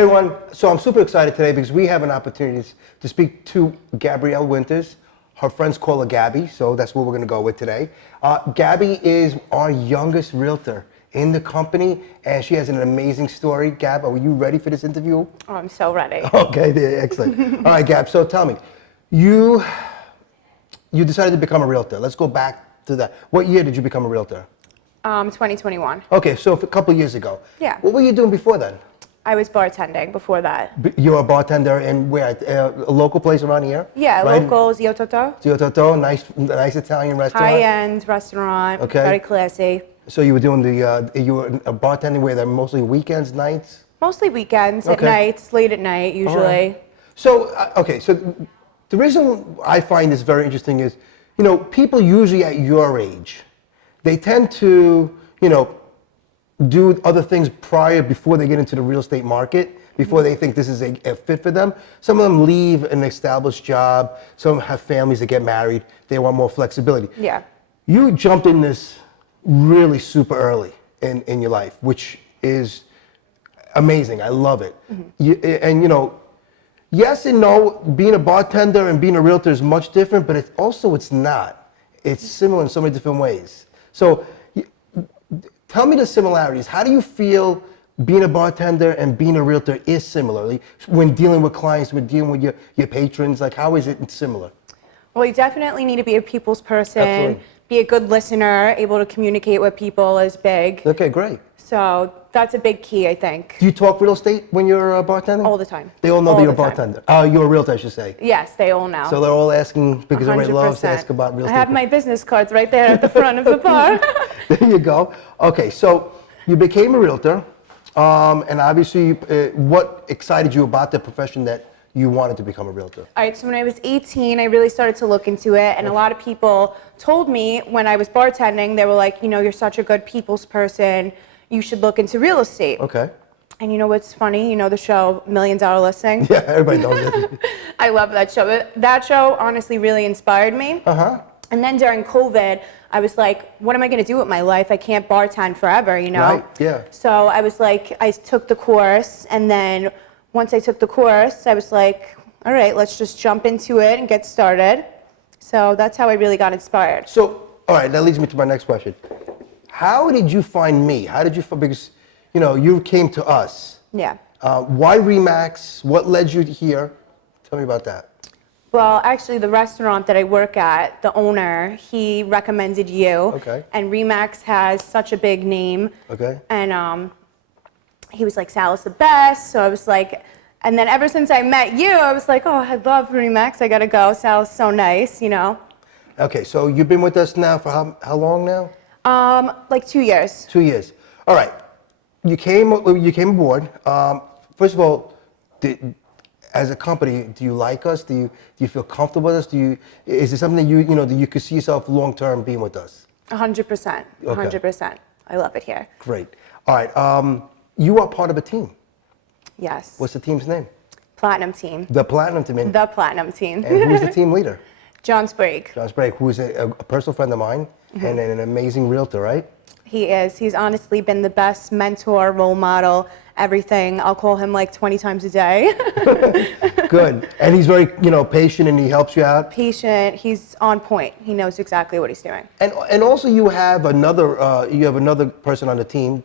Hey everyone, so I'm super excited today because we have an opportunity to speak to Gabby Winters. Her friends call her Gabby, so that's what we're going to go with today. Gabby is our youngest realtor in the company, and she has an amazing story. Gab, are you ready for this interview? Oh, I'm so ready. Okay, excellent. All right, Gab, so tell me, you decided to become a realtor. Let's go back to that. What year did you become a realtor? 2021. Okay, so a couple of years ago. Yeah. What were you doing before then? I was bartending before that. You were a bartender in where? A local place around here? Yeah, right? local Zio Toto. Zio Toto, nice Italian restaurant. High-end restaurant, Okay. very classy. So you were doing you were a bartending where they're mostly weekends, nights? Mostly weekends, at Okay. nights, late at night usually. Right. So, so the reason I find this very interesting is, people usually at your age, they tend to, do other things before they get into the real estate market, before they think this is a fit for them. Some of them leave an established job. Some have families that get married. They want more flexibility. Yeah. You jumped in this really super early in your life, which is amazing. I love it. Yes and no, being a bartender and being a realtor is much different, but it's not. It's similar in so many different ways. So tell me the similarities. How do you feel being a bartender and being a realtor is similarly when dealing with clients, when dealing with your patrons? Like, how is it similar? Well, you definitely need to be a people's person. Absolutely. Be a good listener, able to communicate with people is big. Okay, great. So that's a big key, I think. Do you talk real estate when you're bartending? All the time. They all know All that you're a the time. bartender. You're a realtor, I should say. Yes, they all know. So they're all asking, because everybody loves to 100%. ask about real estate. I have my business cards right there at the front of the bar. There you go. Okay, so you became a realtor, and obviously, what excited you about the profession that you wanted to become a realtor? All right, so when I was 18, I really started to look into it, and a lot of people told me when I was bartending, they were like, you're such a good people's person, you should look into real estate. Okay. And you know what's funny? The show $1 Million Listing? Yeah, everybody knows it. I love that show. That show honestly really inspired me. Uh-huh. And then during COVID, I was like, what am I going to do with my life? I can't bartend forever, Right, yeah. So I was like, I took the course, and then once I took the course, I was like, all right, let's just jump into it and get started. So that's how I really got inspired. So, all right, that leads me to my next question. How did you find me? How did you find, because, you came to us. Yeah. Why RE/MAX? What led you to here? Tell me about that. Well, actually, the restaurant that I work at, the owner, he recommended you. Okay. And RE/MAX has such a big name. Okay. And he was like, Sal is the best. So I was like, and then ever since I met you, I was like, oh, I love RE/MAX. I got to go. Sal's so nice, Okay, so you've been with us now for how long now? Like 2 years. 2 years. All right. You came aboard. First of all, as a company, do you like us? Do you feel comfortable with us? Is it something that that you could see yourself long term being with us? 100%. 100%. I love it here. Great. All right. You are part of a team. Yes. What's the team's name? Platinum team. The Platinum Team. The Platinum team. And who's the team leader? John Sprague. John Sprague, who is a personal friend of mine and an amazing realtor, right? He is. He's honestly been the best mentor, role model, everything. I'll call him like 20 times a day. Good. And he's very, patient, and he helps you out. Patient. He's on point. He knows exactly what he's doing. And also you have another person on the team,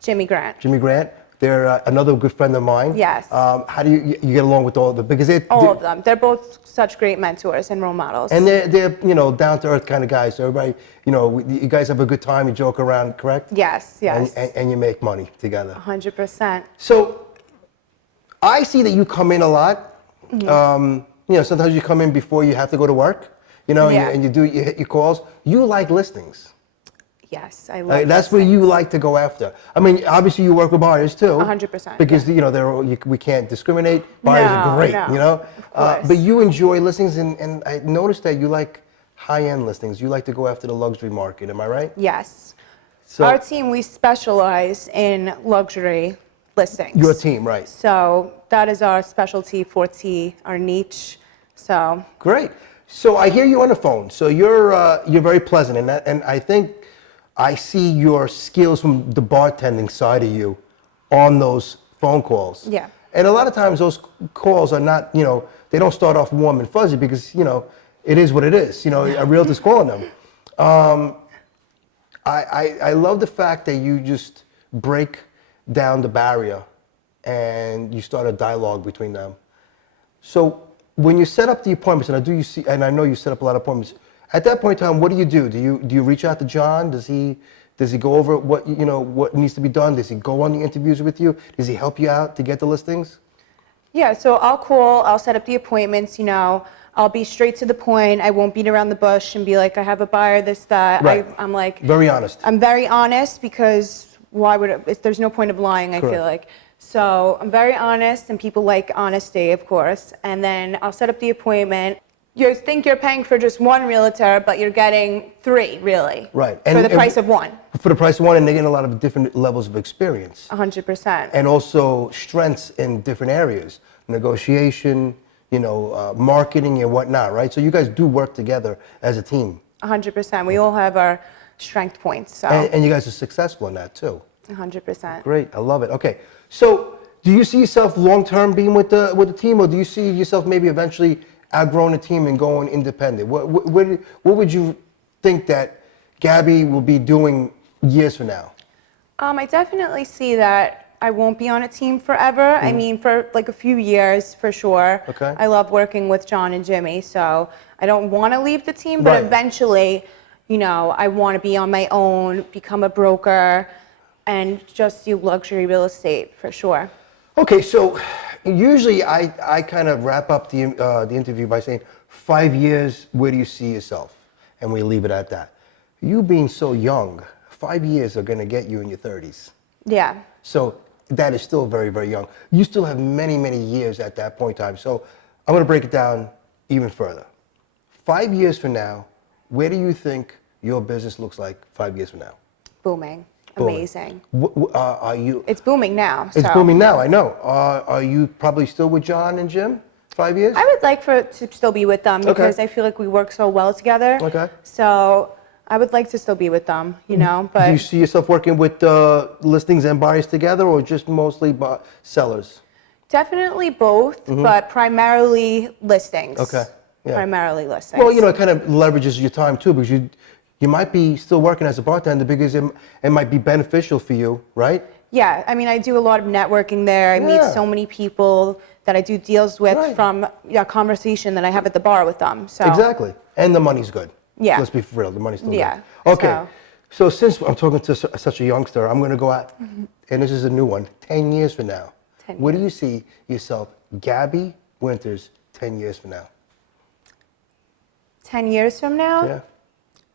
Jimmy Grant. Jimmy Grant. They're another good friend of mine. Yes. How do you get along with all of them? Because all of them. They're both such great mentors and role models. And they're down to earth kind of guys. So everybody, you guys have a good time. You joke around, correct? Yes. Yes. And you make money together. 100%. So I see that you come in a lot. Mm-hmm. Sometimes you come in before you have to go to work. Yeah. And you hit your calls. You like listings. Yes, I love That's where you like to go after. I mean, obviously you work with buyers too. 100%. Because we can't discriminate. Buyers are great, Of course. But you enjoy listings, and I noticed that you like high-end listings. You like to go after the luxury market. Am I right? Yes. So our team, we specialize in luxury listings. Your team, right? So that is our specialty, forte, our niche. So great. So I hear you on the phone. So you're very pleasant, and I think I see your skills from the bartending side of you on those phone calls. Yeah. And a lot of times those calls are not, they don't start off warm and fuzzy because, it is what it is. A realtor's calling them. I love the fact that you just break down the barrier and you start a dialogue between them. So when you set up the appointments, and I know you set up a lot of appointments, at that point in time, what do you do? Do you reach out to John? Does he go over what needs to be done? Does he go on the interviews with you? Does he help you out to get the listings? Yeah, so I'll call, I'll set up the appointments, I'll be straight to the point. I won't beat around the bush and be like, I have a buyer, this, that. Right. I'm like... Very honest. I'm very honest because there's no point of lying, I Correct. feel like. So I'm very honest, and people like honesty, of course. And then I'll set up the appointment. You think you're paying for just one realtor, but you're getting 3, really. Right. For the price of one. For the price of one, and they're getting a lot of different levels of experience. 100%. And also strengths in different areas, negotiation, marketing and whatnot, right? So you guys do work together as a team. 100%. We all have our strength points. So. And you guys are successful in that too. 100%. Great, I love it. Okay, so do you see yourself long-term being with the team, or do you see yourself maybe eventually outgrowing the team and going independent? What would you think that Gabby will be doing years from now? I definitely see that I won't be on a team forever. I mean, for like a few years, for sure. Okay. I love working with John and Jimmy, so I don't want to leave the team, but Right. eventually, I want to be on my own, become a broker, and just do luxury real estate, for sure. Okay, so usually I kind of wrap up the interview by saying, 5 years, where do you see yourself? And we leave it at that. You being so young, 5 years are going to get you in your 30s. Yeah. So that is still very, very young. You still have many, many years at that point in time. So I'm going to break it down even further. 5 years from now, where do you think your business looks like 5 years from now? Booming. Booming. Amazing. Are you? It's booming now. It's so. booming now, I know. Are you probably still with John and Jim? 5 years? I would like to still be with them because I feel like we work so well together. Okay. So I would like to still be with them, but... Do you see yourself working with listings and buyers together, or just mostly sellers? Definitely both, but primarily listings. Okay. Yeah. Primarily listings. Well, it kind of leverages your time too, because you might be still working as a bartender because it might be beneficial for you, right? Yeah, I mean, I do a lot of networking there. I meet so many people that I do deals with from a conversation that I have at the bar with them. So. Exactly. And the money's good. Yeah. Let's be for real, the money's still Yeah. good. Okay. So since I'm talking to such a youngster, I'm going to go out, and this is a new one, 10 years from now. 10 Where do you see yourself, Gabby Winters, 10 years from now? 10 years from now? Yeah.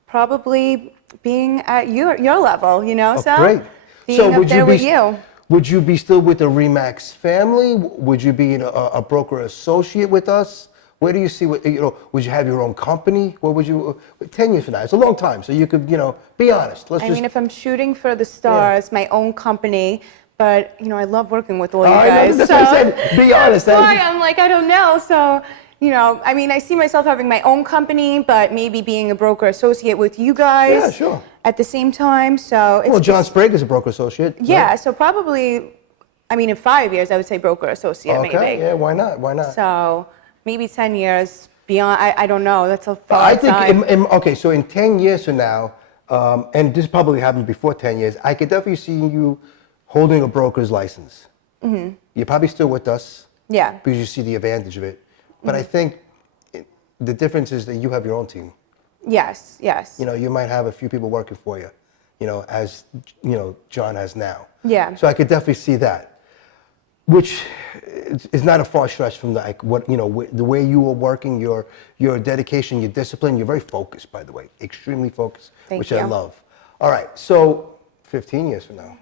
Probably being at your level, Sal? Great. Being up there with you. Would you be still with the Remax family? Would you be a broker associate with us? Where do you see, would you have your own company? What would you, 10 years from now? It's a long time, so you could, be honest. I mean, if I'm shooting for the stars, my own company, but, I love working with all you guys. That's what I said, be honest. That's why I'm like, I don't know, so... I mean, I see myself having my own company, but maybe being a broker associate with you guys. Yeah, sure. At the same time, so it's... Well, John Sprague is a broker associate. Yeah, right? so probably, I mean, in 5 years, I would say broker associate, maybe. Okay, yeah, why not? Why not? So maybe 10 years beyond, I don't know, that's a far time. I think, okay, so in 10 years from now, and this probably happened before 10 years, I could definitely see you holding a broker's license. Mm-hmm. You're probably still with us. Yeah. Because you see the advantage of it. But I think the difference is that you have your own team. Yes, yes. You might have a few people working for you, as, John has now. Yeah. So I could definitely see that, which is not a far stretch from the way you are working, your dedication, your discipline. You're very focused, by the way, extremely focused, which I love. All right, so 15 years from now.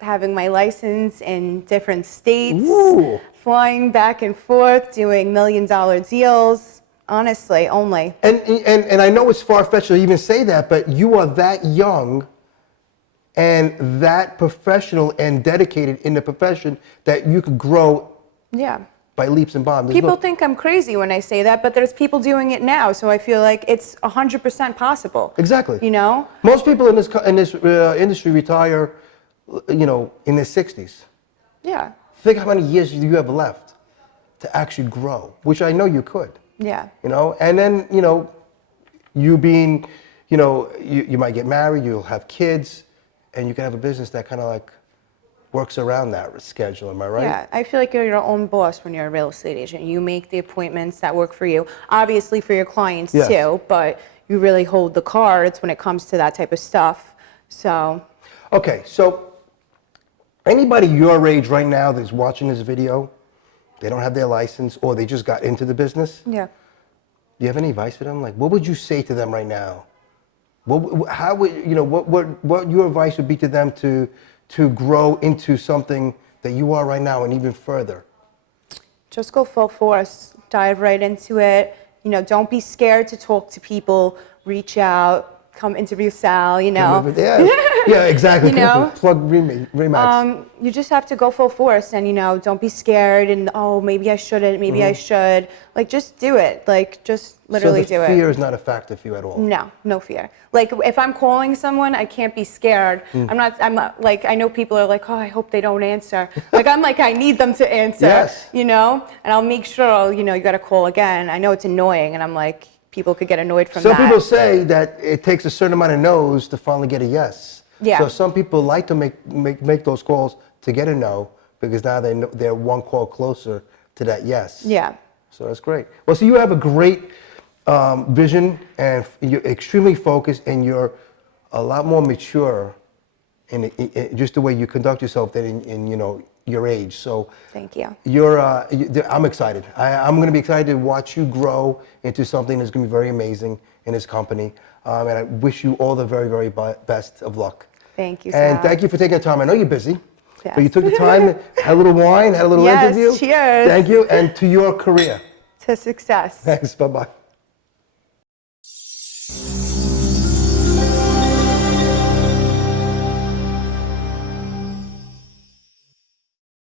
Having my license in different states, Ooh. flying back and forth, doing million-dollar deals, honestly, only. And I know it's far-fetched to even say that, but you are that young and that professional and dedicated in the profession that you could grow by leaps and bounds. People think I'm crazy when I say that, but there's people doing it now, so I feel like it's 100% possible. Exactly. Most people in this industry retire, in their 60s. Yeah. Think how many years you have left to actually grow, which I know you could. Yeah. You know, and then, you know, you being, you know, you might get married, you'll have kids, and you can have a business that kind of like works around that schedule. Am I right? Yeah, I feel like you're your own boss when you're a real estate agent. You make the appointments that work for you, obviously for your clients Yes. too, but you really hold the cards when it comes to that type of stuff. So, Okay, so anybody your age right now that's watching this video, they don't have their license or they just got into the business, yeah. do you have any advice for them? Like, what would you say to them right now? How would, you know, what your advice would be to them to grow into something that you are right now and even further? Just go full force, dive right into it. You know, don't be scared to talk to people, reach out, come interview Sal, you know. Yeah, yeah, exactly. You know? Plug Remax. You just have to go full force and, you know, don't be scared and, oh, maybe I shouldn't, maybe I should. Like, just do it. Like, just literally do So the it. fear is not a factor for you at all? No, no fear. Like, if I'm calling someone, I can't be scared. I'm not, like, I know people are like, oh, I hope they don't answer. Like, I'm like, I need them to answer, Yes. you know? And I'll make sure, you know, you got to call again. I know it's annoying, and I'm like, people could get annoyed from that. Some people say that it takes a certain amount of no's to finally get a yes. Yeah. So some people like to make those calls to get a no because now they're one call closer to that yes. Yeah. So that's great. Well, so you have a great vision and you're extremely focused and you're a lot more mature in just the way you conduct yourself than in you know, your age. So Thank you. I'm excited. I'm going to be excited to watch you grow into something that's going to be very amazing in this company. And I wish you all the very, very best of luck. Thank you, Sal. And thank you for taking the time. I know you're busy, Yes. but you took the time, had a little wine, had a little Yes, interview. cheers. Thank you, and to your career. To success. Thanks. Bye-bye.